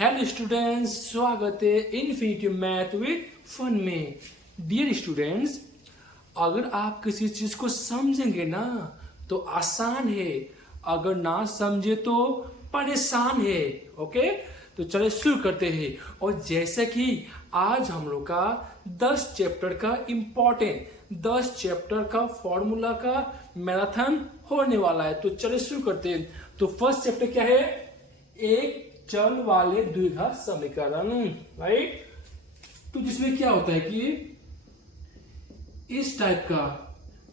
Hello students, स्वागत है infinity math with fun में। डियर स्टूडेंट्स, अगर आप किसी चीज को समझेंगे ना तो आसान है, अगर ना समझे तो परेशान है। ओके, तो चले शुरू करते हैं। और जैसे कि आज हम लोग का 10 चैप्टर का इम्पोर्टेंट 10 चैप्टर का फॉर्मूला का मैराथन होने वाला है, तो चले शुरू करते हैं। तो फर्स्ट चैप्टर क्या है? एक चल वाले द्विघात समीकरण, राइट। तो जिसमें क्या होता है कि इस टाइप का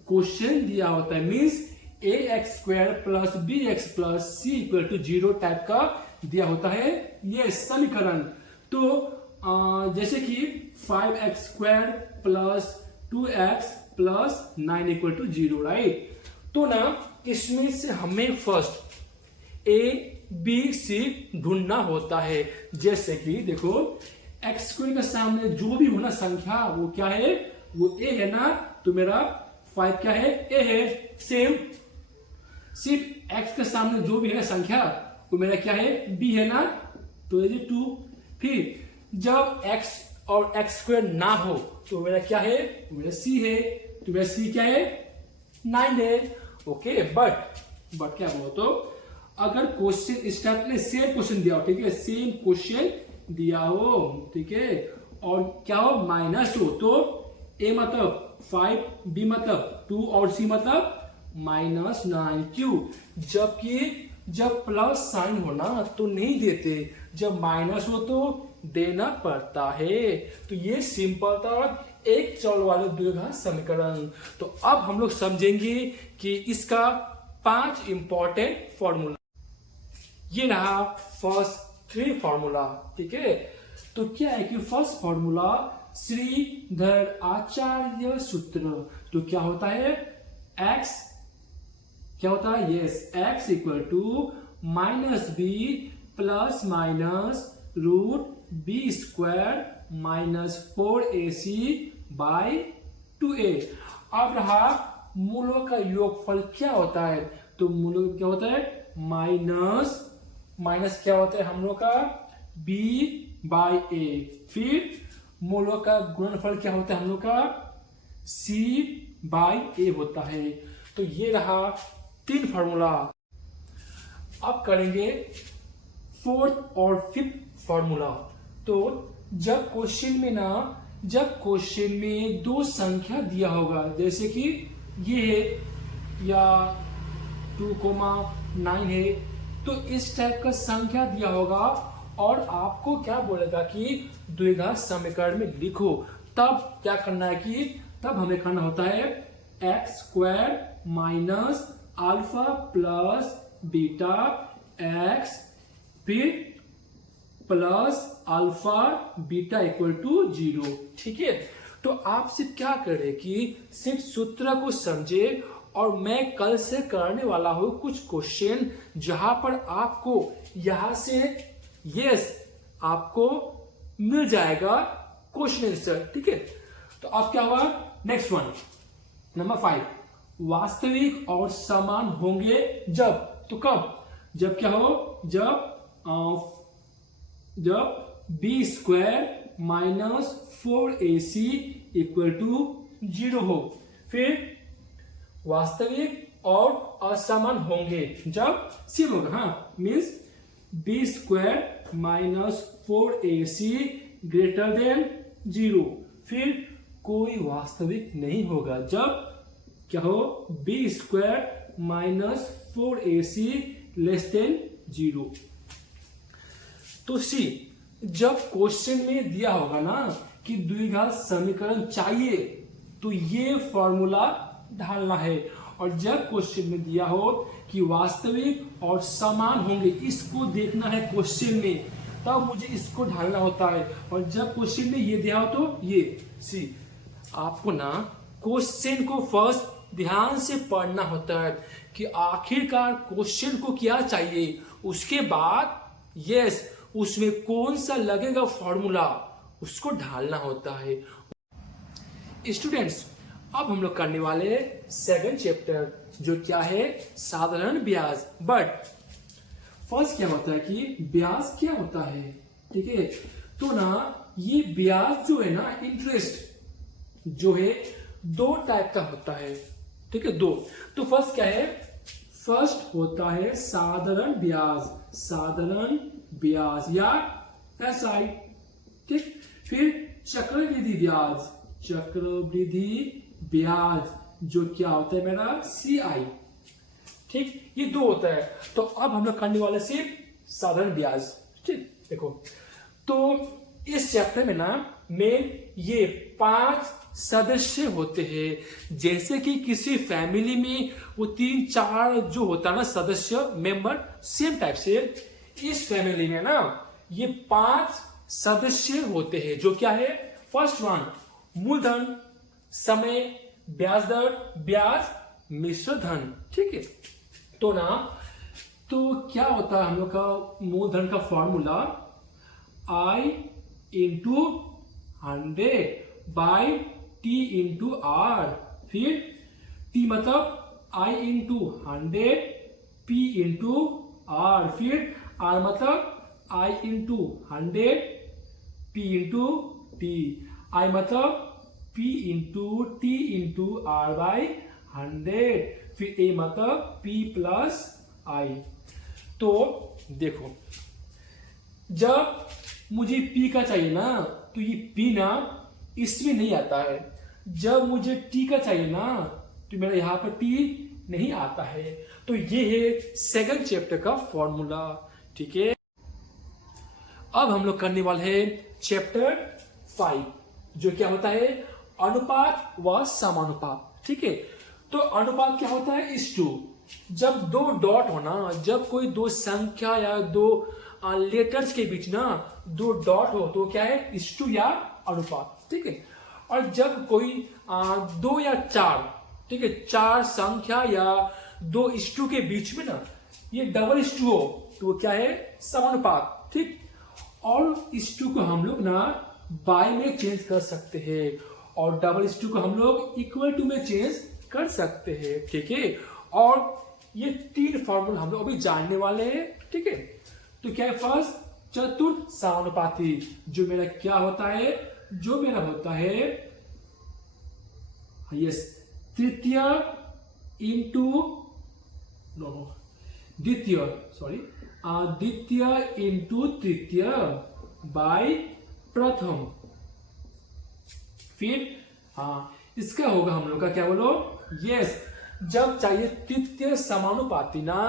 क्वेश्चन दिया होता है, means ax² plus bx plus c equal to 0 type का दिया होता है ये समीकरण। तो जैसे कि 5x² plus 2x plus 9 equal to 0, right. तो ना इसमें से हमें फर्स्ट a b c ढूंढना होता है। जैसे कि देखो, x² के सामने जो भी होना संख्या वो क्या है, वो a है ना, तो मेरा 5 क्या है, a है। सेम सिर्फ x के सामने जो भी है संख्या वो मेरा क्या है, b है ना, तो ये 2। फिर जब x और x² ना हो तो मेरा क्या है, मेरा c है, तो मेरा c क्या है, 9 है। ओके, बट क्या बोलो, तो अगर क्वेश्चन इस टाइप में सेम क्वेश्चन दिया हो, ठीक है, सेम क्वेश्चन दिया हो, ठीक है, और क्या हो, माइनस हो, तो a मतलब 5, b मतलब 2 और c मतलब -9। क्यों? जबकि जब प्लस साइन हो ना तो नहीं देते, जब माइनस हो तो देना पड़ता है। तो ये सिंपल था एक चल वाले द्विघात समीकरण। तो अब हम लोग समझेंगे कि इसका 5 इंपॉर्टेंट फॉर्मूला। ये रहा फर्स्ट 3 फॉर्मूला, ठीक है। तो क्या है कि फर्स्ट फॉर्मूला श्रीधर आचार्य सूत्र। तो क्या होता है, x क्या होता है, yes, x equal to -b plus minus √b² minus 4ac by 2a। अब रहा मूलों का योगफल क्या होता है, तो मूलों क्या होता है, माइनस क्या होता है हम लोग का, b बाई a। फिर मूलों का गुणनफल क्या होता है हम लोग का, c बाई a होता है। तो ये रहा 3 फॉर्मूला। अब करेंगे 4th और 5th फॉर्मूला। तो जब क्वेश्चन में 2 संख्या दिया होगा, जैसे कि ये या 2,9 है, तो इस टाइप का संख्या दिया होगा और आपको क्या बोलेगा कि द्विघात समीकरण में लिखो, तब क्या करना है कि तब हमें करना होता है x² minus alpha plus beta x फिर plus alpha beta equal to 0, ठीक है। तो आप सिर्फ क्या करें कि सिर्फ सूत्र को समझे, और मैं कल से करने वाला हूं कुछ क्वेश्चन जहां पर आपको यहां से यस आपको मिल जाएगा क्वेश्चन आंसर, ठीक है। तो अब क्या हुआ, नेक्स्ट वन, नंबर 5, वास्तविक और समान होंगे जब, तो कब, जब क्या हो, जब b² minus 4ac equal to 0 हो। फिर वास्तविक और असमान होंगे जब सेम होगा, हाँ, means b² minus 4ac greater than 0। फिर कोई वास्तविक नहीं होगा जब क्या हो, b² minus 4ac less than 0। तो सी, जब क्वेश्चन में दिया होगा ना कि द्विघात समीकरण चाहिए तो ये फॉर्मूला ढालना है, और जब क्वेश्चन में दिया हो कि वास्तविक और समान होंगे, इसको देखना है क्वेश्चन में, तब मुझे इसको ढालना होता है। और जब क्वेश्चन में ये दिया हो तो ये सी, आपको ना क्वेश्चन को फर्स्ट ध्यान से पढ़ना होता है कि आखिरकार क्वेश्चन को क्या चाहिए, उसके बाद यस उसमें कौन सा लगेगा फॉर्मूला, उसको ढालना होता है। स्टूडेंट्स, अब हम लोग करने वाले 2nd चैप्टर, जो क्या है, साधारण ब्याज। बट फर्स्ट क्या होता है कि ब्याज क्या होता है, ठीक है। तो ना ये ब्याज जो है ना, इंटरेस्ट जो है दो टाइप का होता है, ठीक है, दो। तो फर्स्ट क्या है, फर्स्ट होता है साधारण ब्याज, साधारण ब्याज या एसआई, ठीक। फिर चक्रवृद्धि ब्याज, चक्रवृद्धि ब्याज जो क्या होता है मेरा सीआई, ठीक। ये दो होता है। तो अब हम लोग करने वाले सिर्फ साधारण ब्याज, ठीक। देखो तो इस चैप्टर में ना मेन ये 5 सदस्य होते हैं। जैसे कि किसी फैमिली में वो 3-4 जो होता है ना सदस्य, मेंबर, सेम टाइप से इस फैमिली में ना ये 5 सदस्य होते हैं। जो क्या है, फर्स्ट वन मूलधन, समय, ब्याज दर, ब्याज, मिश्र धन, ठीक है। तो ना तो क्या होता है हम लोग का मूलधन का formula, I into 100 by T into R। फिर T मतलब I into 100, P into R। फिर R मतलब I into 100, P into T। I मतलब P into T into R by 100। फिर A मतलब P प्लस I। तो देखो जब मुझे P का चाहिए ना, तो ये P ना इसमें नहीं आता है। जब मुझे T का चाहिए ना, तो मेरा यहां पर T नहीं आता है। तो ये है सेकंड चैप्टर का फॉर्मूला, ठीक है। अब हम लोग करने वाले हैं चैप्टर 5, जो क्या होता है, अनुपात व समानुपात, ठीक है। तो अनुपात क्या होता है, इस टू। जब दो डॉट हो ना, जब कोई दो संख्या या दो लेटर्स के बीच ना दो डॉट हो, तो क्या है, इस टू या अनुपात, ठीक है। और जब कोई 2 या 4, ठीक है, 4 संख्या या 2 इस टू के बीच में ना ये डबल इस टू हो, तो क्या है, समानुपात, ठीक। और इस टू को हम लोग ना बाय में चेंज कर सकते हैं, और डबल इस टू को हम लोग इक्वल टू में चेंज कर सकते हैं, ठीक है। और ये 3 फॉर्मूला हम लोग अभी जानने वाले हैं, ठीक है। तो क्या है, फर्स्ट चतुर्थ समानुपाती, जो मेरा क्या होता है, जो मेरा होता है यस तृतीय इंटू नो द्वितीय, सॉरी द्वितीय इंटू तृतीय बाय प्रथम। फिर इसका होगा हम लोग का क्या बोलो, यस जब चाहिए तृतीय समानुपाती ना,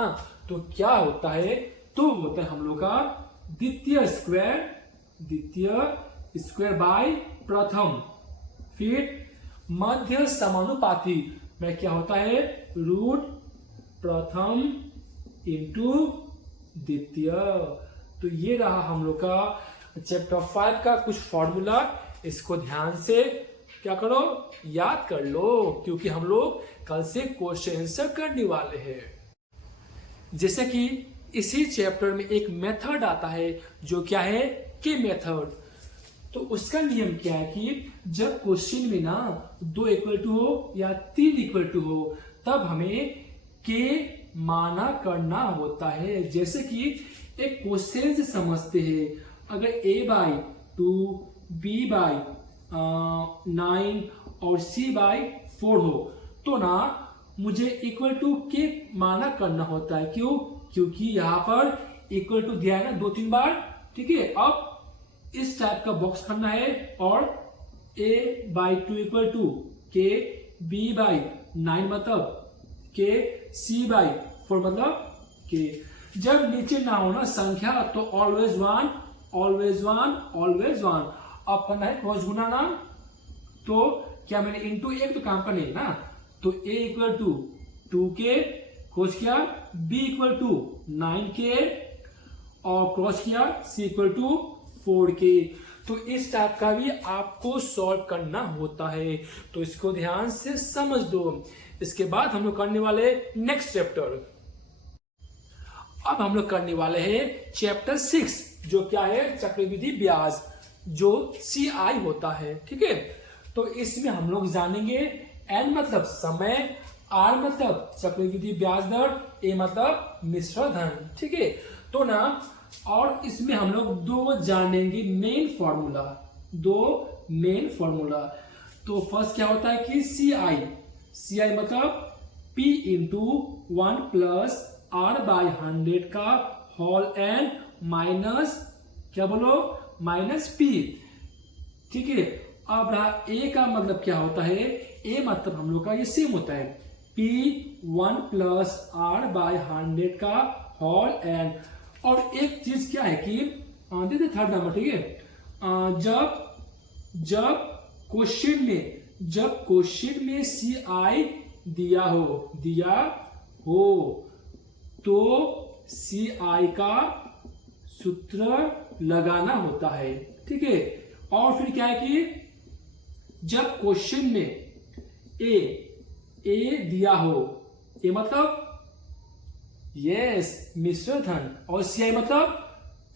तो क्या होता है, तो होता है हम लोग का द्वितीय स्क्वायर बाय प्रथम। फिर मध्य समानुपाती में क्या होता है, रूट प्रथम इंटू द्वितीय। तो ये रहा हम लोग का चैप्टर 5 का कुछ फॉर्मूला। इसको ध्यान से क्या करो, याद कर लो, क्योंकि हम लोग कल से क्वेश्चन आंसर करने वाले हैं। जैसे कि इसी चैप्टर में एक मेथड आता है, जो क्या है, के मेथड। तो उसका नियम क्या है कि जब क्वेश्चन में ना 2 इक्वल टू हो या 3 इक्वल टू हो, तब हमें के माना करना होता है। जैसे कि एक क्वेश्चन से समझते हैं, अगर a बाई 2, b बाई 9 और c बाई 4 हो, तो ना मुझे इक्वल टू के माना करना होता है। क्यों, क्योंकि यहाँ पर इक्वल टू दिया है ना 2-3 बार, ठीक है। अब इस टाइप का बॉक्स करना है, और a बाई 2 इक्वल टू के, b बाई 9 मतलब के, c बाई 4 मतलब के। जब नीचे ना हो ना संख्या, तो always one, always one, always one. अब करना है क्रॉस गुना ना, तो क्या मैंने इंटू एक तो काम का नहीं ना, तो a equal to 2k cross किया, b इक्वल टू 9k और क्रॉस किया, c इक्वल टू 4k। तो इस टाइप का भी आपको सॉल्व करना होता है, तो इसको ध्यान से समझ दो। इसके बाद हम लोग करने वाले नेक्स्ट चैप्टर। अब हम लोग करने वाले हैं चैप्टर 6, जो क्या है, चक्रवृद्धि ब्याज, जो CI होता है, ठीक है। तो इसमें हम लोग जानेंगे N मतलब समय, R मतलब चक्रवृद्धि ब्याज दर, A मतलब मिश्र धन, ठीक है। तो ना और इसमें हम लोग दो जानेंगे मेन फॉर्मूला, तो फर्स्ट क्या होता है कि सी आई मतलब P into 1 plus R by 100 का होल एन माइनस क्या बोलो माइनस P, ठीक है। अब रहा A का मतलब क्या होता है, A मतलब हम लोग का ये सेम होता है P 1 प्लस R बाई 100 का होल एन। और एक चीज क्या है कि देखिए थर्ड नंबर, ठीक है, जब क्वेश्चन में सी आई दिया हो तो सी आई का सूत्र लगाना होता है, ठीक है। और फिर क्या है कि जब क्वेश्चन में ए दिया हो, ए मतलब यस मिश्र धन, और सी आई मतलब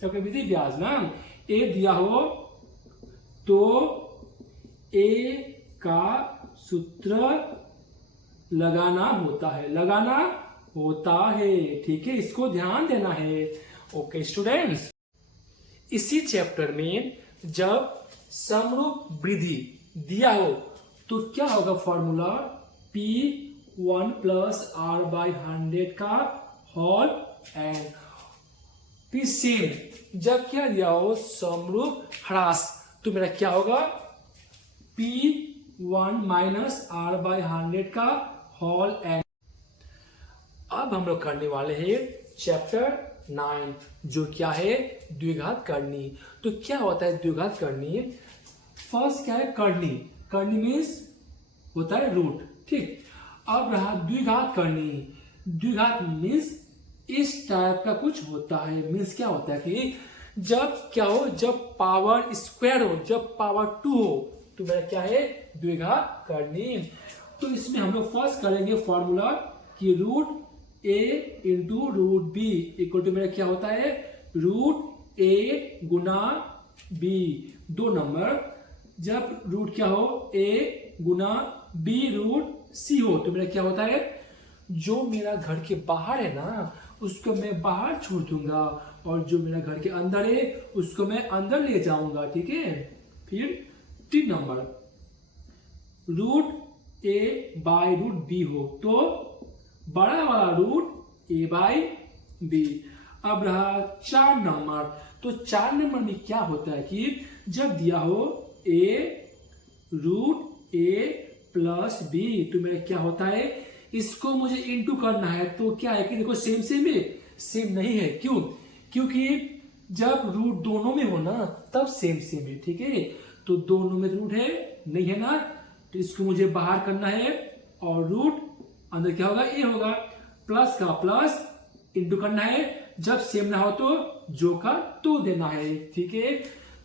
चक्रवृद्धि ब्याज ना, ए दिया हो तो ए का सूत्र लगाना होता है, ठीक है, इसको ध्यान देना है। ओके स्टूडेंट्स, इसी चैप्टर में जब समरूप वृद्धि दिया हो तो क्या होगा formula, P 1 plus R by 100 का होल एन। फिर सेम जब क्या दिया हो समरूप ह्रास तो मेरा क्या होगा P 1 माइनस R बाई 100 का होल एन। अब हम लोग करने वाले हैं चैप्टर 9 जो क्या है द्विघात करनी। तो क्या होता है द्विघात करनी, फर्स्ट क्या है करनी मीन्स होता है रूट, ठीक। अब रहा द्विघात करनी, द्विघात मीन्स इस टाइप का कुछ होता है, मीन्स क्या होता है कि जब क्या हो, जब पावर स्क्वायर हो, जब पावर 2 हो तो मेरा क्या है द्विघात करनी। तो इसमें हम लोग फर्स्ट करेंगे फॉर्मूला कि root a into root b equal to मेरा क्या होता है रूट ए गुना बी, 2 नंबर। जब रूट क्या हो ए गुना बी रूट सी हो तो मेरा क्या होता है, जो मेरा घर के बाहर है ना उसको मैं बाहर छोड़ दूंगा और जो मेरा घर के अंदर है उसको मैं अंदर ले जाऊंगा, ठीक है। फिर 3 number root a by root b हो तो बड़ा वाला रूट ए बाई बी। अब रहा 4 नंबर, तो 4 नंबर में क्या होता है कि जब दिया हो ए रूट ए प्लस बी तो मेरा क्या होता है इसको मुझे इंटू करना है, तो क्या है कि देखो सेम है, सेम नहीं है, क्यों, क्योंकि जब रूट दोनों में हो ना तब सेम है, ठीक है। तो दोनों में रूट है नहीं है ना, तो इसको मुझे बाहर करना है और रूट अंदर क्या होगा ए होगा, प्लस का प्लस इंटू करना है, जब सेम ना हो तो जो का तो देना है, ठीक है।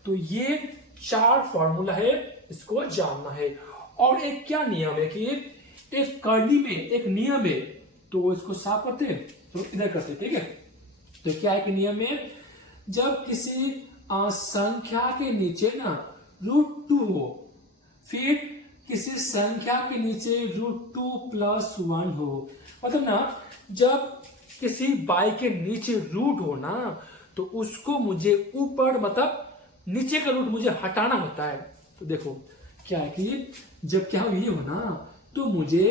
तो ये 4 फॉर्मूला है, इसको जानना है। और एक क्या नियम है कि एक करनी में एक नियम है, तो इसको साफ करते हैं तो इधर करते हैं, ठीक है। तो क्या है कि नियम में जब किसी संख्या के नीचे ना रूट 2 हो, फिर किसी संख्या के नीचे रूट 2 प्लस 1 हो, मतलब ना जब किसी बाई के नीचे रूट हो ना तो उसको मुझे ऊपर मतलब नीचे का रूट मुझे हटाना होता है। तो देखो क्या है कि जब क्या ये हो ना तो मुझे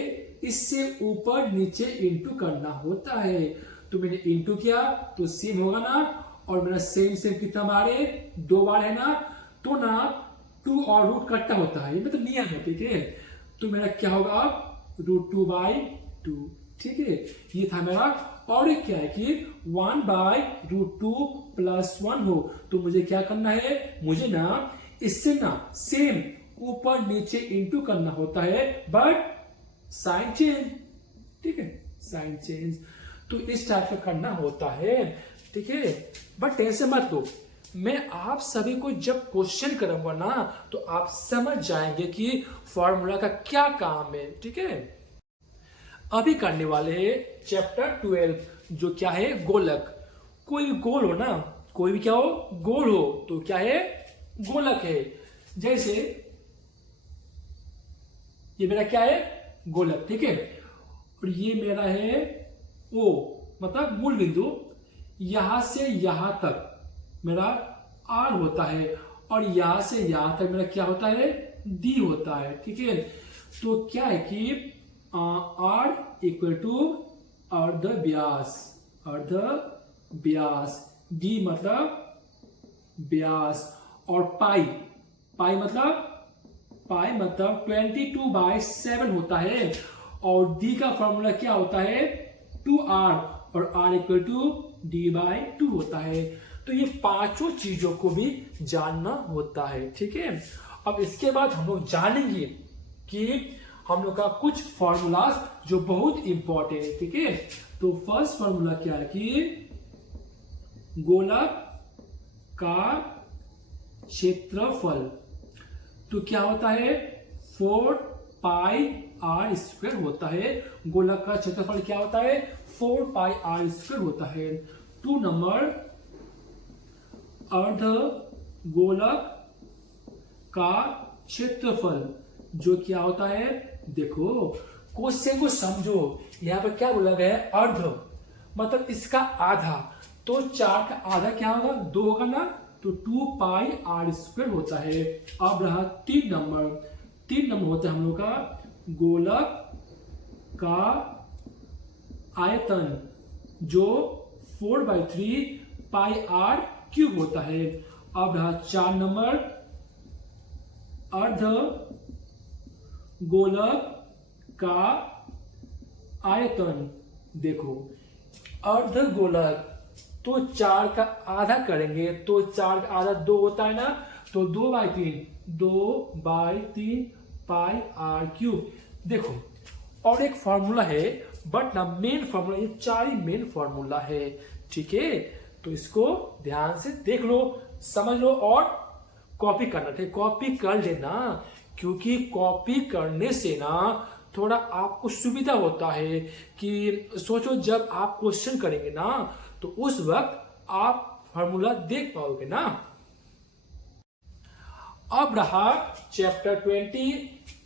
इससे ऊपर नीचे इंटू करना होता है, तो मैंने इंटू किया तो सेम होगा ना, और मेरा सेम कितना बार है 2 बार है ना, तो ना 2 और रूट कट्टा होता है, ये मतलब नियम है, ठीक है। तो मेरा क्या होगा अब रूट 2 बाई 2, ठीक है, ये था मेरा। और एक क्या है कि 1 बाई रूट 2 प्लस 1 हो तो मुझे क्या करना है, मुझे ना इससे ना सेम ऊपर नीचे इंटू करना होता है, बट साइन चेंज, ठीक है, साइन चेंज। तो इस टाइप का करना होता है, ठीक है। बट टेंशन मत लो, मैं आप सभी को जब क्वेश्चन करूंगा ना तो आप समझ जाएंगे कि फॉर्मूला का क्या काम है, ठीक है। अभी करने वाले हैं चैप्टर 12 जो क्या है गोलक। कोई भी गोल हो ना, कोई भी क्या हो गोल हो तो क्या है गोलक है। जैसे ये मेरा क्या है गोलक, ठीक है, और ये मेरा है ओ मतलब मूल बिंदु, यहां से यहां तक मेरा r होता है और यहां से यहां तक मेरा क्या होता है, d होता है। ठीक है, तो क्या है कि r इक्वल टू अर्ध व्यास, d मतलब व्यास, और पाई मतलब 22/7 होता है, और d का फॉर्मूला क्या होता है, 2r, और r इक्वल टू d/2 होता है। तो ये पांचों चीजों को भी जानना होता है। ठीक है, अब इसके बाद हम लोग जानेंगे कि हम लोग का कुछ फॉर्मूलाज जो बहुत इंपॉर्टेंट है। ठीक है, तो फर्स्ट फॉर्मूला क्या है कि गोलक का क्षेत्रफल, तो क्या होता है, 4πr² होता है। गोलक का क्षेत्रफल क्या होता है, 4πr² होता है। 2 नंबर, अर्ध गोलक का क्षेत्रफल जो क्या होता है, देखो क्वेश्चन को समझो, यहां पर क्या बोला गया है, अर्ध मतलब इसका आधा, तो 4 का आधा क्या होगा, 2 होगा ना, तो 2πr² होता है। अब रहा 3 नंबर होता है हम लोग का गोलक का आयतन जो 4/3πr³ होता है। अब रहा 4 नंबर, अर्ध गोलक का आयतन, देखो अर्ध गोलक तो 4 का आधा करेंगे, तो 4 का आधा 2 होता है ना, तो 2/3πr³। देखो और एक फॉर्मूला है, बट ना मेन फॉर्मूला, ये 4 ही मेन फॉर्मूला है। ठीक है, तो इसको ध्यान से देख लो, समझ लो और कॉपी करना थे, कॉपी कर लेना, क्योंकि कॉपी करने से ना थोड़ा आपको सुविधा होता है कि सोचो जब आप क्वेश्चन करेंगे ना तो उस वक्त आप फॉर्मूला देख पाओगे ना। अब रहा चैप्टर 20,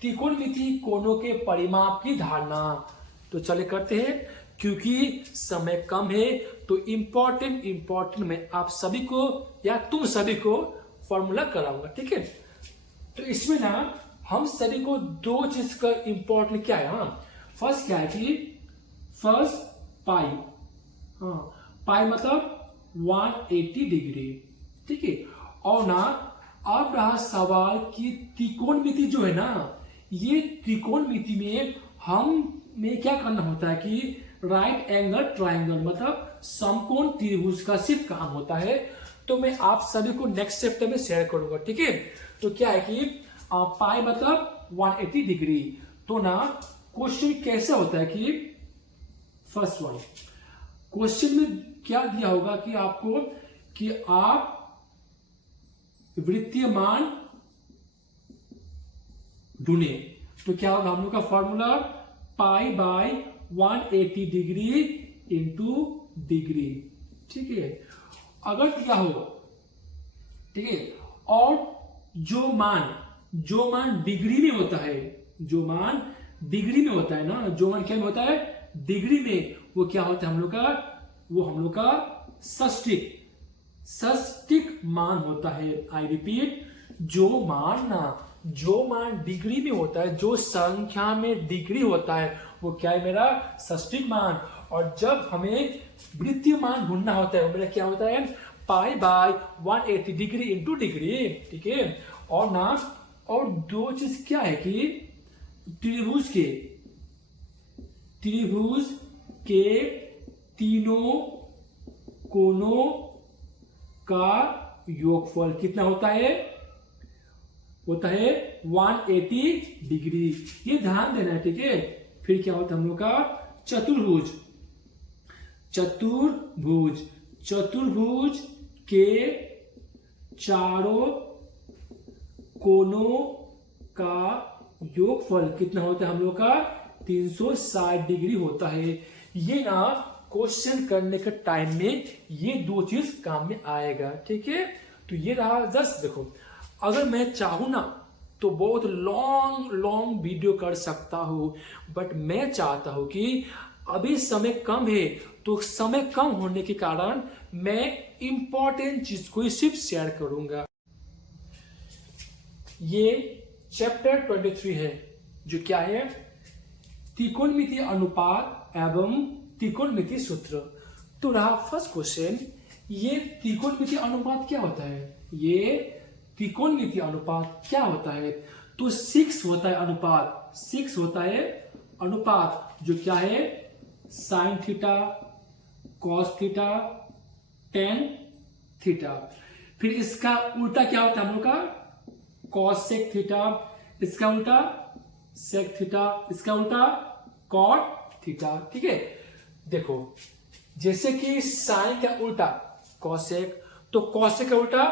त्रिकोणमिति कोणों के परिमाप की धारणा। तो चले करते हैं, क्योंकि समय कम है तो इंपॉर्टेंट में आप सभी को या तुम सभी को फॉर्मूला कराऊंगा। ठीक है, तो इसमें ना हम सभी को 2 चीज का इंपॉर्टेंट क्या है, फर्स्ट क्या है कि फर्स्ट पाई, पाई मतलब 180 डिग्री। ठीक है, और ना अब रहा सवाल कि त्रिकोणमिति जो है ना, ये त्रिकोणमिति में हमें क्या करना होता है कि राइट एंगल ट्राइंगल मतलब समकोण त्रिभुज का सिर्फ काम होता है। तो मैं आप सभी को नेक्स्ट चैप्टर में शेयर करूंगा। ठीक है, तो क्या है कि पाई मतलब 180 डिग्री। तो ना क्वेश्चन कैसे होता है कि फर्स्ट वन क्वेश्चन में क्या दिया होगा कि आपको कि आप वृत्तीय मान ढूंढे, तो क्या होगा हम लोग का फॉर्मूला π/180 डिग्री इंटू डिग्री। ठीक है, अगर दिया हो, ठीक है, और जो मान डिग्री में होता है, जो मान डिग्री में होता है ना, जो मान क्या में होता है, डिग्री में, वो क्या होता है हम लोग का, वो हम लोग का षष्टिक मान होता है। आई रिपीट, जो मान डिग्री में होता है, जो संख्या में डिग्री होता है, वो क्या है मेरा षष्टिक मान। और जब हमें वृत्तीय मान ढूंढना होता है, वो मेरा क्या होता है π/180 डिग्री इंटू डिग्री। ठीक है, और ना और 2 चीज क्या है कि त्रिभुज के तीनों कोणों का योगफल कितना होता है, 180 डिग्री। ये ध्यान देना है। ठीक है, फिर क्या होता है हम लोग का चतुर्भुज के चारों कोणों का योगफल कितना होता है हम लोग का 360 डिग्री होता है। ये ना क्वेश्चन करने के टाइम में ये 2 चीज काम में आएगा। ठीक है, तो ये रहा। जस्ट देखो, अगर मैं चाहूं ना तो बहुत लॉन्ग वीडियो कर सकता हूं, बट मैं चाहता हूं कि अभी समय कम है, तो समय कम होने के कारण मैं इंपॉर्टेंट चीज को सिर्फ शेयर करूंगा। ये चैप्टर 23 है, जो क्या है, त्रिकोणमितीय अनुपात एवं त्रिकोणमितीय सूत्र। तो रहा फर्स्ट क्वेश्चन, ये त्रिकोणमितीय अनुपात क्या होता है? ये त्रिकोणमितीय अनुपात क्या होता है? तो 6 होता है अनुपात, 6 होता है अनुपात, जो क्या है, sine theta, cos theta, tan theta. फिर इसका उल्टा क्या होता है हम लोग का? कॉस सेक थीटा, इसका उल्टा सेक थीटा, इसका उल्टा कॉट थीटा। ठीक है, देखो जैसे कि साइन का उल्टा कॉसेक, तो कॉसेक का उल्टा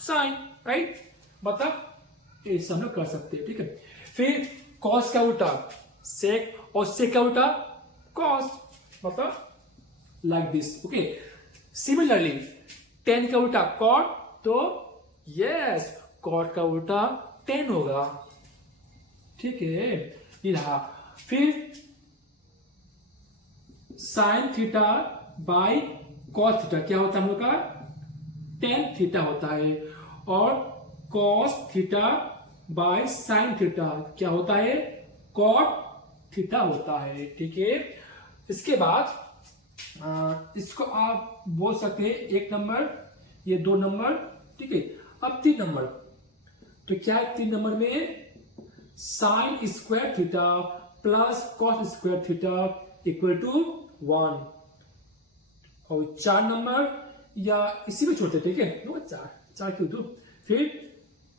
साइन, राइट? मतलब ऐसा हम लोग कर सकते हैं। ठीक है, फिर कॉस का उल्टा सेक और सेक का उल्टा कॉस, मतलब like this. Okay, similarly ten का उल्टा कॉट, तो यस कॉट का उल्टा टेन होगा। ठीक है, ये रहा। फिर sine theta by cos theta क्या होता है हम लोग का? टेन थीटा होता है। और cos theta by sine theta क्या होता है? कॉट थीटा होता है। ठीक है, इसके बाद इसको आप बोल सकते हैं 1 नंबर, ये 2 नंबर। ठीक है, अब 3 नंबर, तो क्या है 3 नंबर में? Sine square theta plus cos square theta equal to 1। और 4 नंबर, या इसी में छोड़ते, ठीक है, नो 4 क्यों दो? फिर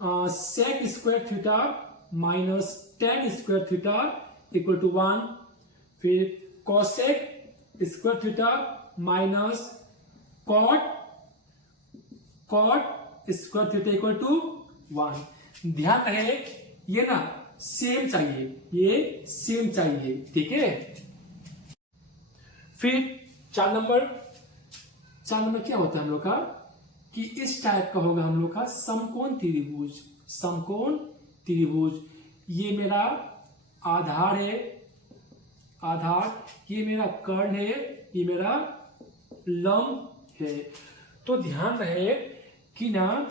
sec square theta minus tan square theta equal to 1। फिर cosec square theta minus cot square theta equal to 1। ध्यान रहे ये ना सेम चाहिए, ये सेम चाहिए। ठीक है, फिर 4 नंबर क्या होता है हम लोग का? कि इस टाइप का होगा हम लोग का समकोण त्रिभुज। समकोण त्रिभुज, ये मेरा आधार है, आधार, ये मेरा कर्ण है, ये मेरा लंब है। तो ध्यान रहे कि ना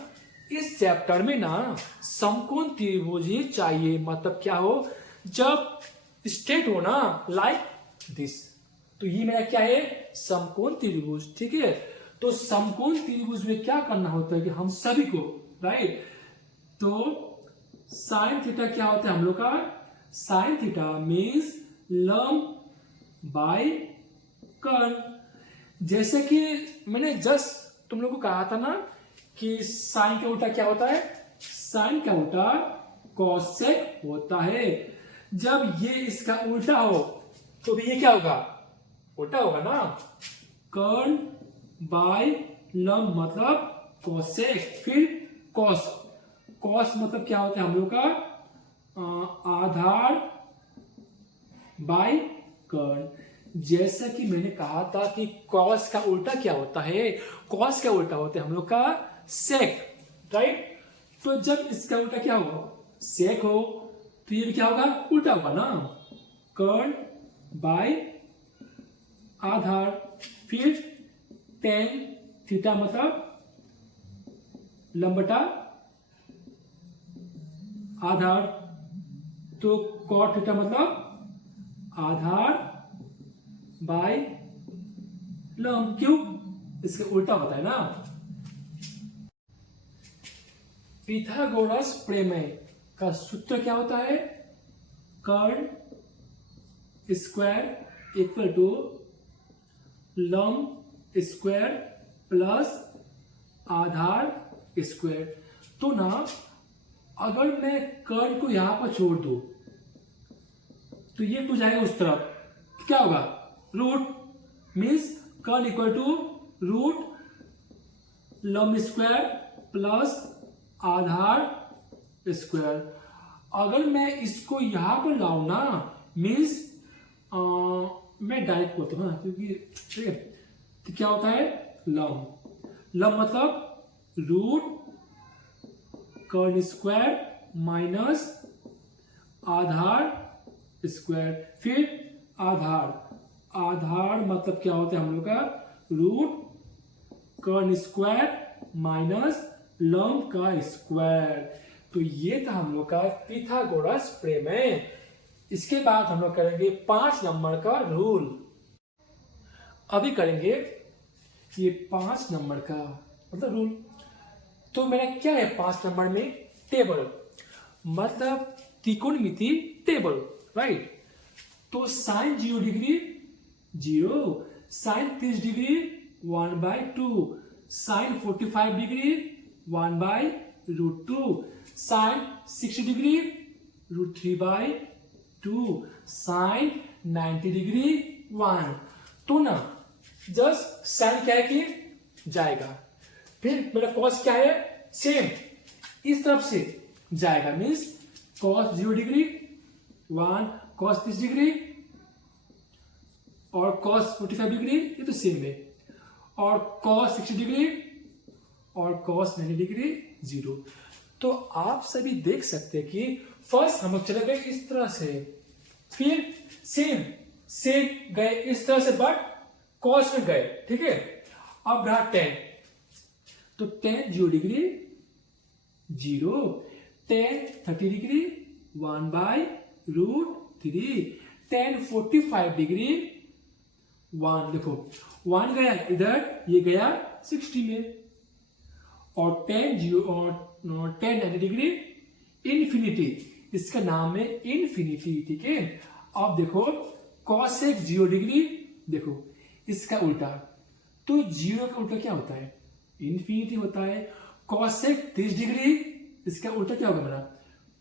इस चैप्टर में ना समकोण त्रिभुज ही चाहिए। मतलब क्या हो, जब स्ट्रेट हो ना लाइक दिस, तो ये मेरा क्या है? समकोण त्रिभुज। ठीक है, तो समकोण त्रिभुज में क्या करना होता है कि हम सभी को, राइट, तो साइन थीटा क्या होता है हम लोग का? साइन थीटा मीन्स लंब बाय कर्ण। जैसे कि मैंने जस्ट तुम लोग को कहा था ना कि साइन का उल्टा क्या होता है? साइन का उल्टा कॉसेक होता है। जब ये इसका उल्टा हो तो भी ये क्या होगा? उल्टा होगा ना। कर्ण बाय लंब मतलब कॉसेक। फिर कॉस, कॉस मतलब क्या होता है हम लोग का? आधार बाय कर्ण। जैसा कि मैंने कहा था कि कॉस का उल्टा क्या होता है? कॉस का उल्टा होता है हम लोग का सेक, राइट? तो जब इसका उल्टा क्या हो? सेक हो, तो ये क्या होगा? उल्टा होगा ना। कर्ण बाय आधार। फिर टेन थीटा मतलब लंबटा आधार, तो कॉट थीटा मतलब आधार बाय लंब। क्यों? इसके उल्टा होता है ना। पिथागोरस प्रमेय का सूत्र क्या होता है? कर्ण स्क्वायर इक्वल टू लंब स्क्वायर प्लस आधार स्क्वायर। तो ना अगर मैं कर्ण को यहां पर छोड़ दूं तो ये तो जाएगा उस तरफ, क्या होगा? रूट मीन्स कर्ण इक्वल टू रूट लंब स्क्वायर प्लस आधार स्क्वायर। अगर मैं इसको यहां पर लाऊं ना, मीन्स मैं डायरेक्ट बोलता हूं ना, क्योंकि ठीक है, तो क्या होता है? लंब, लंब मतलब रूट कर्ण स्क्वायर माइनस आधार स्क्वायर। फिर आधार, आधार मतलब क्या होता है हम लोग का, रूट कर्ण स्क्वायर माइनस लंब का स्क्वायर। तो ये था हम लोग का पिथागोरस प्रमेय। इसके बाद हम लोग करेंगे 5 नंबर का रूल। अभी करेंगे ये 5 नंबर का मतलब रूल। तो मेरा क्या है 5 नंबर में, टेबल, मतलब त्रिकोणमिति टेबल, राइट। तो sine 0 degree 0, sine 30 degree 1/2, sine 45 degree 1/√2, sine 60 degree √3/2, sine 90 degree 1। तो ना जस्ट साइन क्या है कि जाएगा, फिर मेरा कॉस क्या है, सेम इस तरफ से जाएगा, means cos 0 degree 1, cos 30 degree और कॉस 45 डिग्री, ये तो सेम है, और कॉस 60 डिग्री और कॉस 90 डिग्री 0। तो आप सभी देख सकते हैं कि फर्स्ट हम लोग चले गए इस तरह से, फिर सेम गए इस तरह से, बट कॉस में गए, ठीक है। अब रहा tan, तो tan 0 degree 0, tan 30 degree 1/√3, tan 45 degree 1, देखो 1 गया इधर, ये गया 60 में, और tan 90 डिग्री इन्फिनिटी, इसका नाम है इन्फिनिटी, ठीक है। अब देखो cosec 0 डिग्री, देखो इसका उल्टा, तो 0 का उल्टा क्या होता है, इन्फिनिटी होता है। cosec 30 डिग्री, इसका उल्टा क्या होगा मेरा,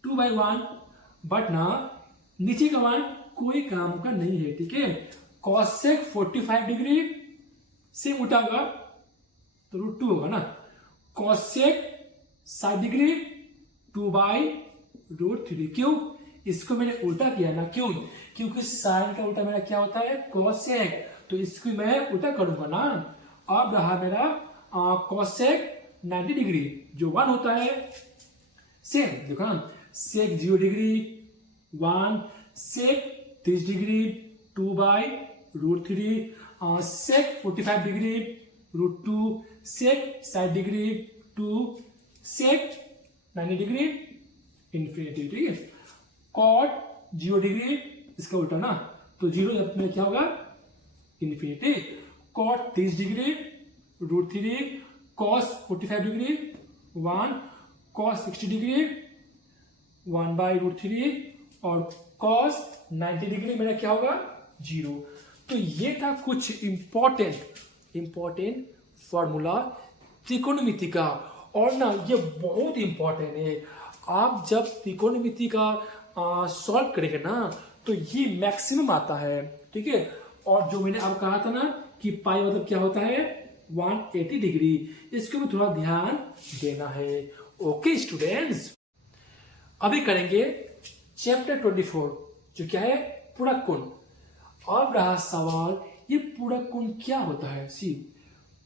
2/1, बट ना नीचे का 1 कोई काम का नहीं है, ठीक है। cosec 45 डिग्री से उल्टा होगा तो √2 होगा ना। cosec 60 डिग्री 2/√3, क्यों, इसको मैंने उल्टा किया ना, क्यों, क्योंकि साइन का उल्टा मेरा क्या होता है, cosec, तो इसको मैं उल्टा करूंगा ना। अब रहा मेरा cosec 90 डिग्री, जो 1 होता है, सेम देखो ना, sec 0 degree 1, sec 30 degree 2/√3, sec 45 degree √2, sec 60 degree 2, sec 90 degree infinity, ठीक है। cot 0 डिग्री, इसका उल्टा ना, तो 0 में क्या होगा, infinity. cot 30 degree √3, cos 45 degree 1, cos 60 degree 1/√3, और cos 90 डिग्री मेरा क्या होगा, 0। तो ये था कुछ इंपॉर्टेंट फॉर्मूला त्रिकोणमिति का। और ना ये बहुत इंपॉर्टेंट है, आप जब त्रिकोणमिति का सॉल्व करेंगे ना तो ये मैक्सिमम आता है, ठीक है। और जो मैंने अब कहा था ना कि पाई मतलब क्या होता है, 180 डिग्री, इसको भी थोड़ा ध्यान देना है। ओके स्टूडेंट्स, अभी करेंगे चैप्टर 24, जो क्या है, पूरक कोण। अब रहा सवाल, ये पूरक कोण क्या होता है। सी,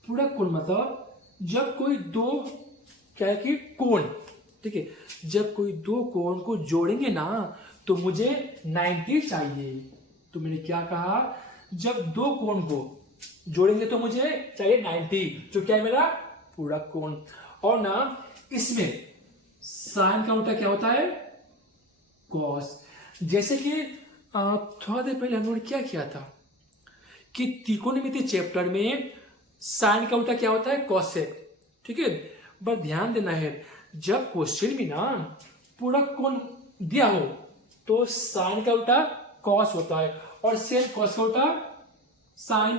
पूरक कोण मतलब जब कोई दो क्या है कि कोण, ठीक है, जब कोई दो कोण को जोड़ेंगे ना तो मुझे 90 चाहिए। तो मैंने क्या कहा, जब दो कोण को जोड़ेंगे तो मुझे चाहिए 90, जो क्या है मेरा पूरक कोण। और ना इसमें साइन का उल्टा क्या होता है, कॉस। जैसे कि थोड़ा देर पहले हम लोगों ने क्या किया था कि त्रिकोणमिति चैप्टर में साइन का उल्टा क्या होता है, कॉसेक, ठीक है। बस ध्यान देना है, जब क्वेश्चन में ना पूरक कोण दिया हो तो साइन का उल्टा कॉस होता है, और सेक कॉस का उल्टा साइन,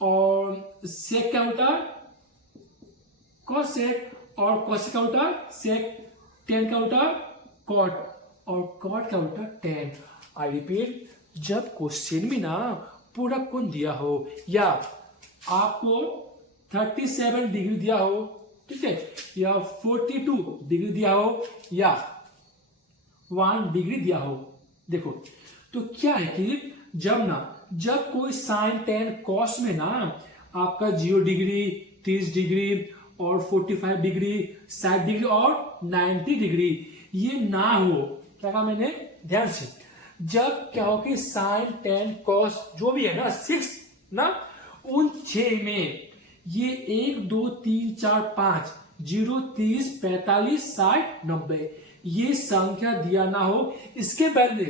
और सेक का उल्टा कॉसेक, और कॉसेक का उल्टा सेक, टेन का उल्टा कॉट, और कॉट का उल्टा टेन। आई रिपीट, जब क्वेश्चन में ना पूरक कोण दिया हो या आपको 37 डिग्री दिया हो, ठीक है, या 42 डिग्री दिया हो या 1 डिग्री दिया हो, देखो तो क्या है कि जब कोई साइन टेन कॉस में ना आपका 0 डिग्री 30 डिग्री और 45 डिग्री 60 डिग्री और 90 डिग्री ये ना हो, क्या कहा मैंने, ध्यान से, जब क्या हो कि साइन टेन कॉस जो भी है ना 6 ना, उन 6 में ये 1 2 3 4 5 0 30 45 60 90 ये संख्या दिया ना हो, इसके बदले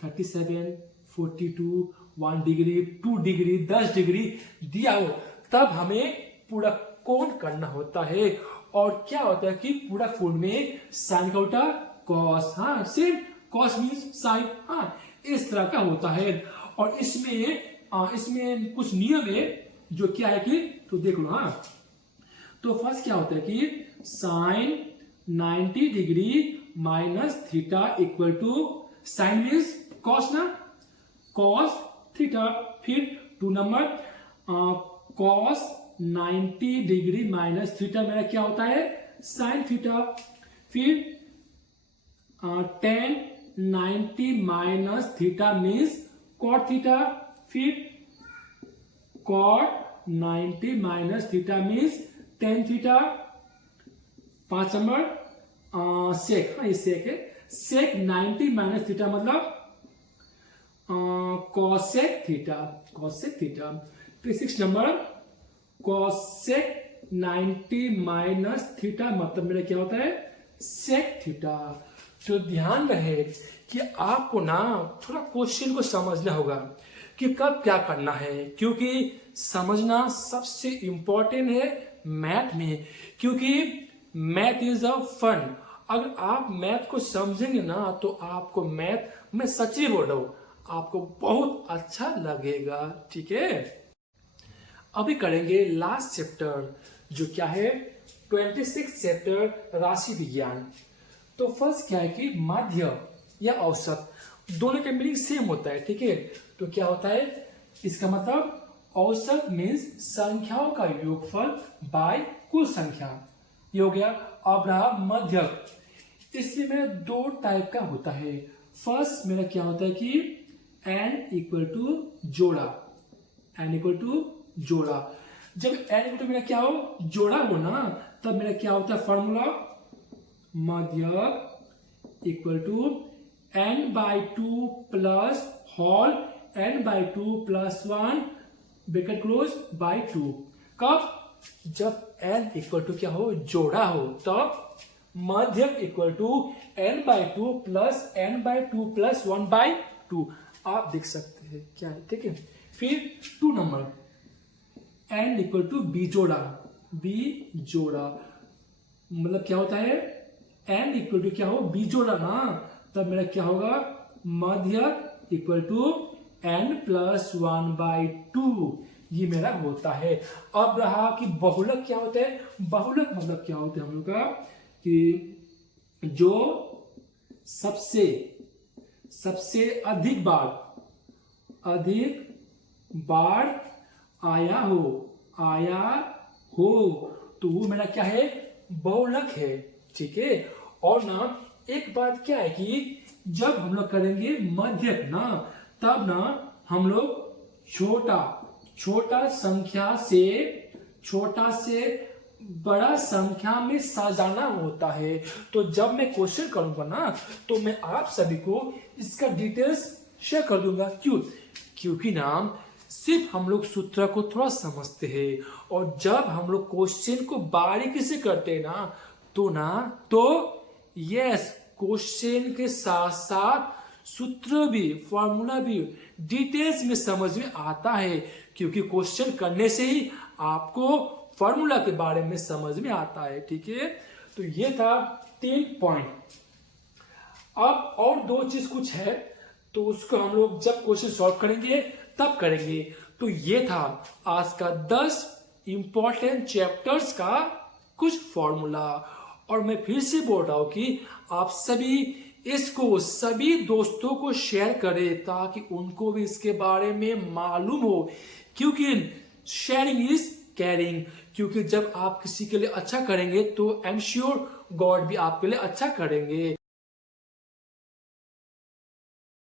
37 42 1 डिग्री 2 डिग्री 10 डिग्री दिया हो, तब हमें पूरा कोण करना होता है। और क्या होता है कि पूरा कोण में साइन का उल्टा कॉस, हाँ सेम कॉस मीन्स साइन, हाँ इस तरह का होता है। और इसमें कुछ नियम है जो क्या है कि तो देख लो। हाँ तो फर्स्ट क्या होता है कि sine 90 degree minus theta equal to sine means cos ना, कॉस थीटा। फिर 2 number cos 90 degree minus theta मेरा क्या होता है साइन थीटा। फिर tan 90 minus theta means cot theta. फिर cot 90 minus theta means tan theta. 5 number sec, हाँ ये सेक है, सेक 90 माइनस थीटा मतलब कॉसेक थीटा, कॉसेक थीटा। फिर 6 नंबर कॉसेक 90 माइनस थीटा मतलब मेरा क्या होता है सेक थीटा। तो ध्यान रहे कि आपको ना थोड़ा क्वेश्चन को समझना होगा कि कब क्या करना है, क्योंकि समझना सबसे इंपॉर्टेंट है मैथ में, क्योंकि मैथ इज अ फन। अगर आप मैथ को समझेंगे ना तो आपको मैथ, मैं सच्ची बोल रहा हूं, आपको बहुत अच्छा लगेगा। ठीक है, अभी करेंगे लास्ट चैप्टर जो क्या है 26 चैप्टर राशि विज्ञान। तो फर्स्ट क्या है कि माध्य या औसत, दोनों का मीनिंग सेम होता है। ठीक है, तो क्या होता है इसका मतलब औसत मीन्स संख्याओं का योगफल बाय कुल संख्या, ये हो गया। अब रहा मध्यक, इसमें मेरा 2 टाइप का होता है। फर्स्ट मेरा क्या होता है कि n इक्वल टू जोड़ा, n इक्वल टू जोड़ा। जब n इक्वल टू मेरा क्या हो जोड़ा हो ना, तब मेरा क्या होता है फॉर्मूला मध्यक equal to n/2 plus whole n/2 plus 1 bracket close by 2। कब? जब n इक्वल टू क्या हो जोड़ा हो, तब मध्यक equal to n/2 plus n/2 plus 1/2 आप देख सकते हैं क्या है। ठीक है, फिर 2 नंबर n इक्वल टू बीजोड़ा, बीजोड़ा मतलब क्या होता है n इक्वल टू क्या हो बीजोड़ा ना, तब मेरा क्या होगा मध्यक इक्वल टू n प्लस 1/2, ये मेरा होता है। अब रहा कि बहुलक क्या होता है, बहुलक मतलब क्या होता है हम लोग का कि जो सबसे अधिक बार आया हो तो वो मेरा क्या है बहुलक है। ठीक है, और ना एक बात क्या है कि जब हम लोग करेंगे मध्यक ना, तब ना हम लोग छोटा संख्या से बड़ा संख्या में सजाना होता है। तो जब मैं क्वेश्चन करूंगा ना, तो मैं आप सभी को इसका डिटेल्स शेयर कर दूंगा। क्योंकि ना सिर्फ हम लोग सूत्र को थोड़ा समझते हैं, और जब हम लोग क्वेश्चन को बारीकी से करते हैं ना, तो यस क्वेश्चन के साथ साथ सूत्र भी फॉर्मूला भी डिटेल्स में समझ में आता है, क्योंकि क्वेश्चन करने से ही आपको फॉर्मूला के बारे में समझ में आता है। ठीक है, तो ये था 3 पॉइंट। अब और 2 चीज कुछ है, तो उसको हम लोग जब क्वेश्चन सॉल्व करेंगे तब करेंगे। तो ये था आज का 10 इंपॉर्टेंट चैप्टर्स का कुछ फॉर्मूला। और मैं फिर से बोल रहा हूं कि आप सभी इसको सभी दोस्तों को शेयर करें, ताकि उनको भी इसके बारे में मालूम हो, क्योंकि शेयरिंग इज कैरिंग। क्योंकि जब आप किसी के लिए अच्छा करेंगे तो आई एम श्योर गॉड भी आपके लिए अच्छा करेंगे।